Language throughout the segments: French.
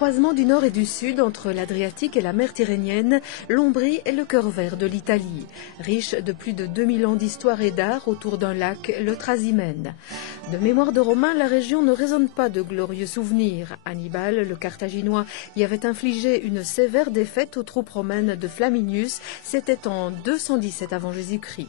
croisement du nord et du sud entre l'Adriatique et la mer Tyrrhénienne, l'Ombrie est le cœur vert de l'Italie, riche de plus de 2000 ans d'histoire et d'art autour d'un lac, le Trasimène. De mémoire de Romains, la région ne résonne pas de glorieux souvenirs. Hannibal, le Carthaginois, y avait infligé une sévère défaite aux troupes romaines de Flaminius, c'était en 217 avant Jésus-Christ.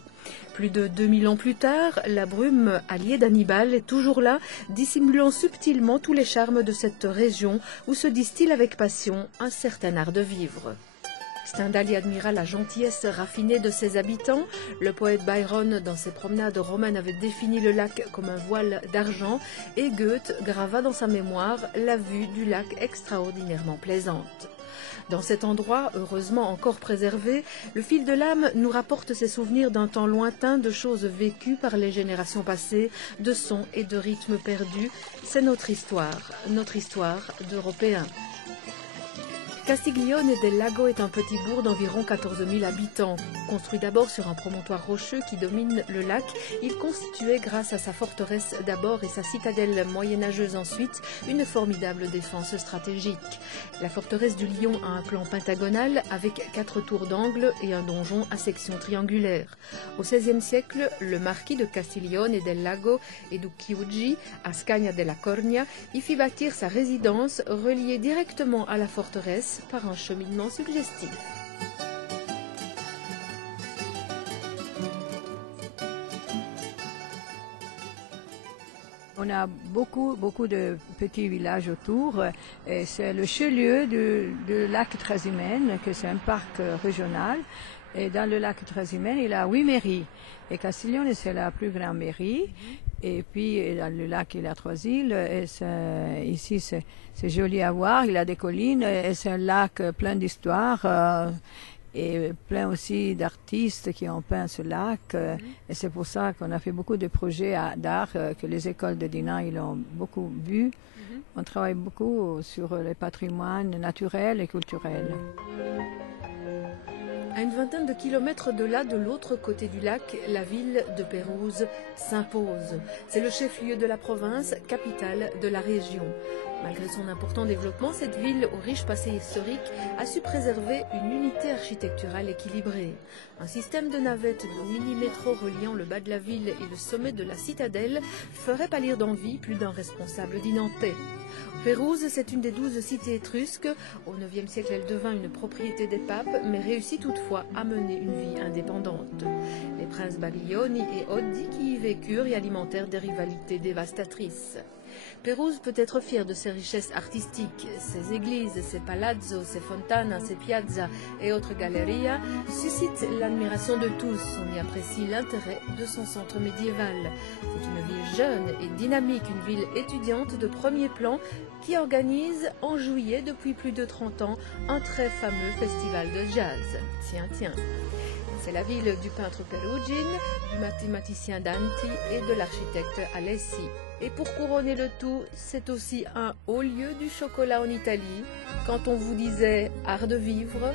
Plus de 2000 ans plus tard, la brume alliée d'Hannibal est toujours là, dissimulant subtilement tous les charmes de cette région où se distille avec passion un certain art de vivre. Stendhal y admira la gentillesse raffinée de ses habitants. Le poète Byron, dans ses promenades romaines, avait défini le lac comme un voile d'argent et Goethe grava dans sa mémoire la vue du lac extraordinairement plaisante. Dans cet endroit, heureusement encore préservé, le fil de l'âme nous rapporte ses souvenirs d'un temps lointain, de choses vécues par les générations passées, de sons et de rythmes perdus. C'est notre histoire d'Européens. Castiglione del Lago est un petit bourg d'environ 14 000 habitants. Construit d'abord sur un promontoire rocheux qui domine le lac, il constituait, grâce à sa forteresse d'abord et sa citadelle moyenâgeuse ensuite, une formidable défense stratégique. La forteresse du Lion a un plan pentagonal avec 4 tours d'angle et un donjon à section triangulaire. Au XVIe siècle, le marquis de Castiglione del Lago et du Chiugi, à Scagna della Cornia, y fit bâtir sa résidence reliée directement à la forteresse par un cheminement suggestif. On a beaucoup de petits villages autour. C'est le chef-lieu du lac Trasimène, que c'est un parc régional. Et dans le lac Trasimène, il y a 8 mairies. Et Castiglione, c'est la plus grande mairie. Et puis, dans le lac, il y a 3 îles. Et ici, c'est joli à voir. Il y a des collines. Et c'est un lac plein d'histoire. Et plein aussi d'artistes qui ont peint ce lac. Et c'est pour ça qu'on a fait beaucoup de projets d'art que les écoles de Dinan ils ont beaucoup vu. On travaille beaucoup sur les patrimoines naturels et culturels. À une vingtaine de kilomètres de là, de l'autre côté du lac, la ville de Pérouse s'impose. C'est le chef-lieu de la province, capitale de la région. Malgré son important développement, cette ville, au riche passé historique, a su préserver une unité architecturale équilibrée. Un système de navettes de mini-métro reliant le bas de la ville et le sommet de la citadelle ferait pâlir d'envie plus d'un responsable dinantais. Pérouse, c'est une des 12 cités étrusques. Au IXe siècle, elle devint une propriété des papes, mais réussit toutefois à mener une vie indépendante. Les princes Baglioni et Oddi qui y vécurent y alimentèrent des rivalités dévastatrices. Pérouse peut être fière de ses richesses artistiques. Ses églises, ses palazzos, ses fontanas, ses piazzas et autres gallerias suscitent l'admiration de tous. On y apprécie l'intérêt de son centre médiéval. C'est une ville jeune et dynamique, une ville étudiante de premier plan qui organise en juillet depuis plus de 30 ans un très fameux festival de jazz. Tiens. C'est la ville du peintre Perugin, du mathématicien Danti et de l'architecte Alessi. Et pour couronner le tout, c'est aussi un haut lieu du chocolat en Italie. Quand on vous disait art de vivre,